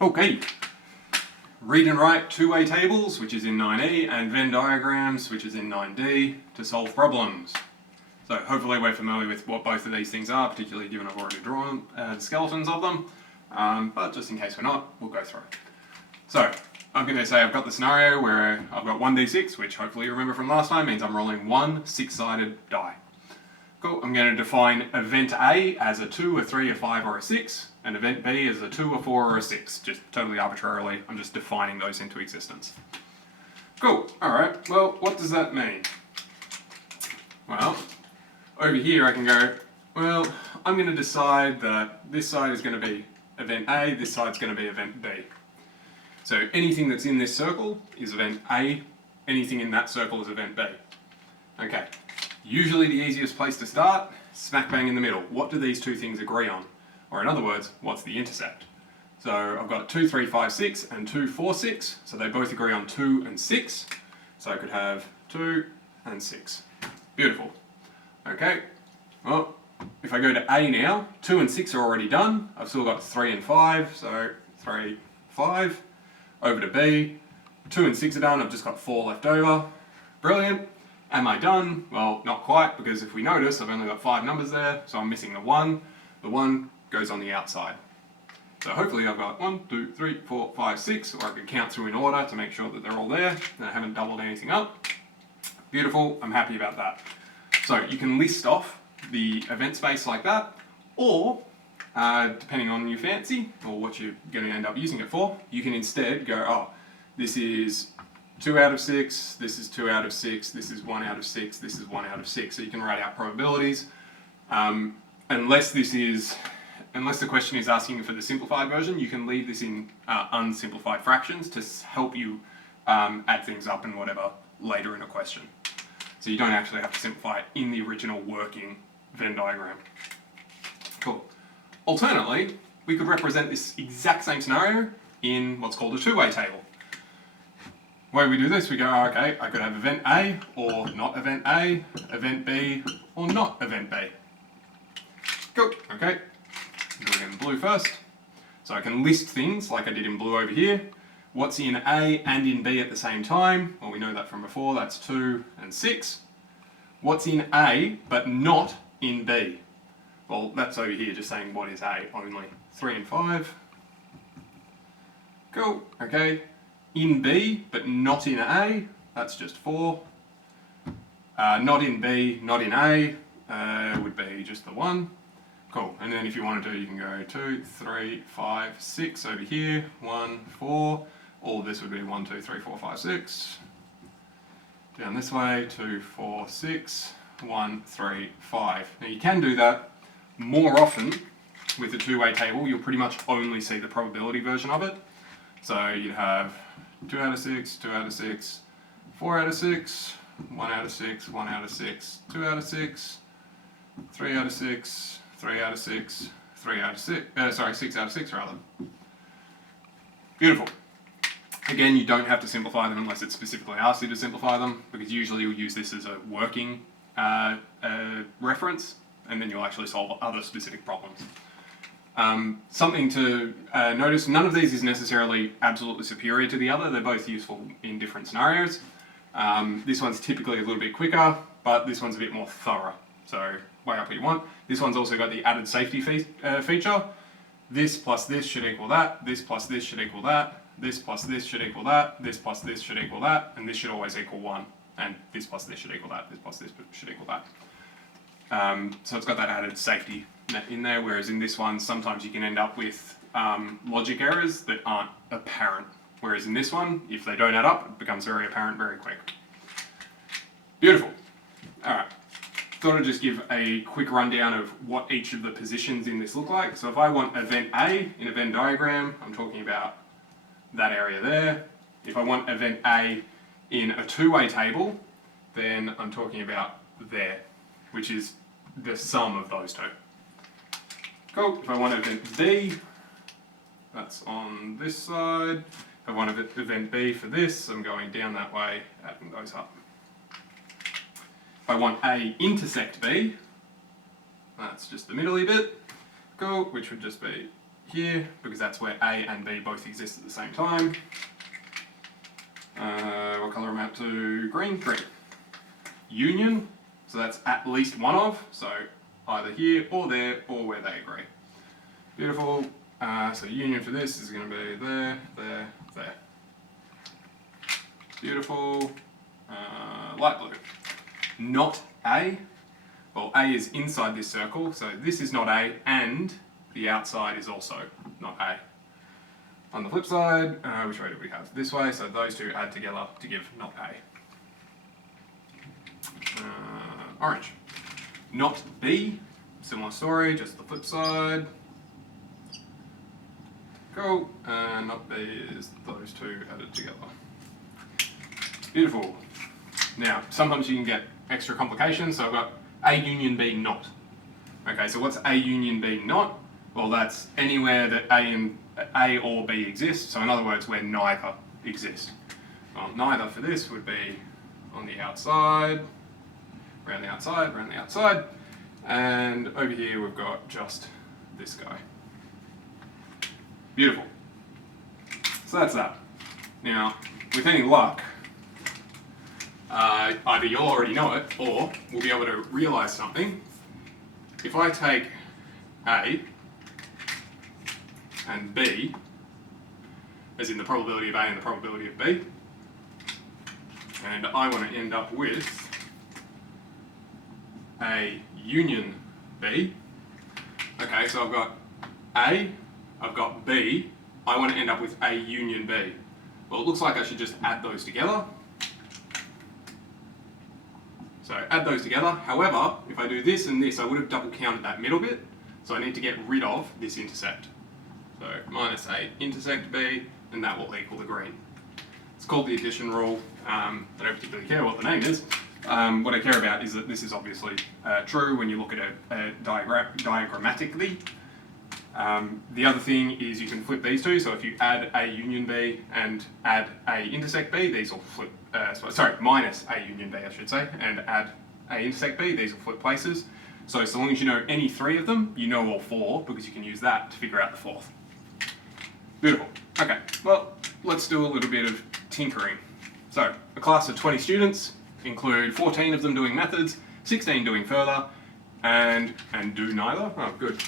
Okay, read and write two-way tables, which is in 9E, and Venn diagrams, which is in 9D, to solve problems. So hopefully we're familiar with what both of these things are, particularly given I've already drawn the skeletons of them, but just in case we're not, we'll go through. So I'm going to say I've got the scenario where I've got 1d6, which hopefully you remember from last time, means I'm rolling one 6-sided die. Cool, I'm going to define event A as a 2, a 3, a 5 or a 6, and event B as a 2, a 4 or a 6, just totally arbitrarily. I'm just defining those into existence. Cool, alright, well what does that mean? Well, over here I can go, well, I'm going to decide that this side is going to be event A, this side's going to be event B. So anything that's in this circle is event A, anything in that circle is event B. Okay. Usually the easiest place to start, smack bang in the middle. What do these two things agree on? Or in other words, what's the intercept? So I've got 2, 3, 5, 6 and 2, 4, 6. So they both agree on 2 and 6. So I could have 2 and 6. Beautiful. Okay, well, if I go to A now, 2 and 6 are already done. I've still got 3 and 5, so 3, 5. Over to B, 2 and 6 are done, I've just got 4 left over. Brilliant. Am I done? Well, not quite, because if we notice, I've only got 5 numbers there, so I'm missing the 1. The 1 goes on the outside. So hopefully I've got 1, 2, 3, 4, 5, 6, or I can count through in order to make sure that they're all there, and I haven't doubled anything up. Beautiful, I'm happy about that. So you can list off the event space like that, or, depending on your fancy, or what you're going to end up using it for, you can instead go, oh, this is 2 out of 6, this is 2 out of 6, this is 1 out of 6, this is 1 out of 6. So you can write out probabilities. Unless the question is asking for the simplified version, you can leave this in unsimplified fractions to help you add things up and whatever later in a question. So you don't actually have to simplify it in the original working Venn diagram. Cool. Alternately, we could represent this exact same scenario in what's called a two-way table. The way we do this, we go, okay, I could have event A or not event A, event B or not event B. Cool, okay. Do it in blue first. So I can list things like I did in blue over here. What's in A and in B at the same time? Well, we know that from before, that's 2 and 6. What's in A but not in B? Well, that's over here just saying what is A only. 3 and 5. Cool, okay. In B, but not in A, that's just 4. Not in B, not in A, would be just the 1. Cool, and then if you want to do, you can go 2, 3, 5, 6 over here, 1, 4. All of this would be 1, 2, 3, 4, 5, 6. Down this way, 2, 4, 6, 1, 3, 5. Now you can do that more often with a two-way table. You'll pretty much only see the probability version of it. So you'd have 2 out of 6, 2 out of 6, 4 out of 6, 1 out of 6, 1 out of 6, 2 out of 6, 3 out of 6, 3 out of 6, 3 out of 6, 6 out of 6 rather. Beautiful. Again, you don't have to simplify them unless it specifically asks you to simplify them, because usually you'll use this as a working reference, and then you'll actually solve other specific problems. Something to notice, none of these is necessarily absolutely superior to the other. They're both useful in different scenarios. This one's typically a little bit quicker, but this one's a bit more thorough. So weigh up what you want. This one's also got the added safety feature. This plus this should equal that. This plus this should equal that. This plus this should equal that. This plus this should equal that. And this should always equal 1. And this plus this should equal that. This plus this should equal that. So it's got that added safety net in there, whereas in this one, sometimes you can end up with logic errors that aren't apparent. Whereas in this one, if they don't add up, it becomes very apparent very quick. Beautiful. Alright. Thought I'd just give a quick rundown of what each of the positions in this look like. So if I want event A in a Venn diagram, I'm talking about that area there. If I want event A in a two-way table, then I'm talking about there, which is the sum of those two. Cool. If I want event B, that's on this side. If I want event B for this, I'm going down that way, adding those up. If I want A intersect B, that's just the middly bit, cool, which would just be here, because that's where A and B both exist at the same time. What colour am I up to? Green? Green. Union, so that's at least one of, so either here or there or where they agree. Beautiful. So union for this is going to be there, there, there. Beautiful. Light blue. Not A. Well, A is inside this circle, so this is not A, and the outside is also not A. On the flip side, which way do we have? This way, so those two add together to give not A. Orange. Not B. Similar story, just the flip side. Cool. Not B is those two added together. Beautiful. Now, sometimes you can get extra complications, so I've got A union B not. Okay, so what's A union B not? Well, that's anywhere that A or B exist, so in other words, where neither exist. Well, neither for this would be on the outside, around the outside, around the outside, and over here we've got just this guy. Beautiful. So that's that. Now, with any luck, either you'll already know it, or we'll be able to realise something. If I take A and B, as in the probability of A and the probability of B, and I want to end up with A union B. Okay, so I've got A, I've got B, I want to end up with A union B. Well, it looks like I should just add those together. So add those together. However, if I do this and this, I would have double counted that middle bit, so I need to get rid of this intersect. So minus A intersect B, and that will equal the green. It's called the addition rule. I don't particularly care what the name is. What I care about is that this is obviously true when you look at it diagrammatically. The other thing is you can flip these two, so if you add A union B and add A intersect B, these will flip, minus A union B I should say, and add A intersect B, these will flip places. So long as you know any three of them, you know all four, because you can use that to figure out the fourth. Beautiful. Okay, well, let's do a little bit of tinkering. So, a class of 20 students include 14 of them doing methods, 16 doing further, and do neither. Oh, good.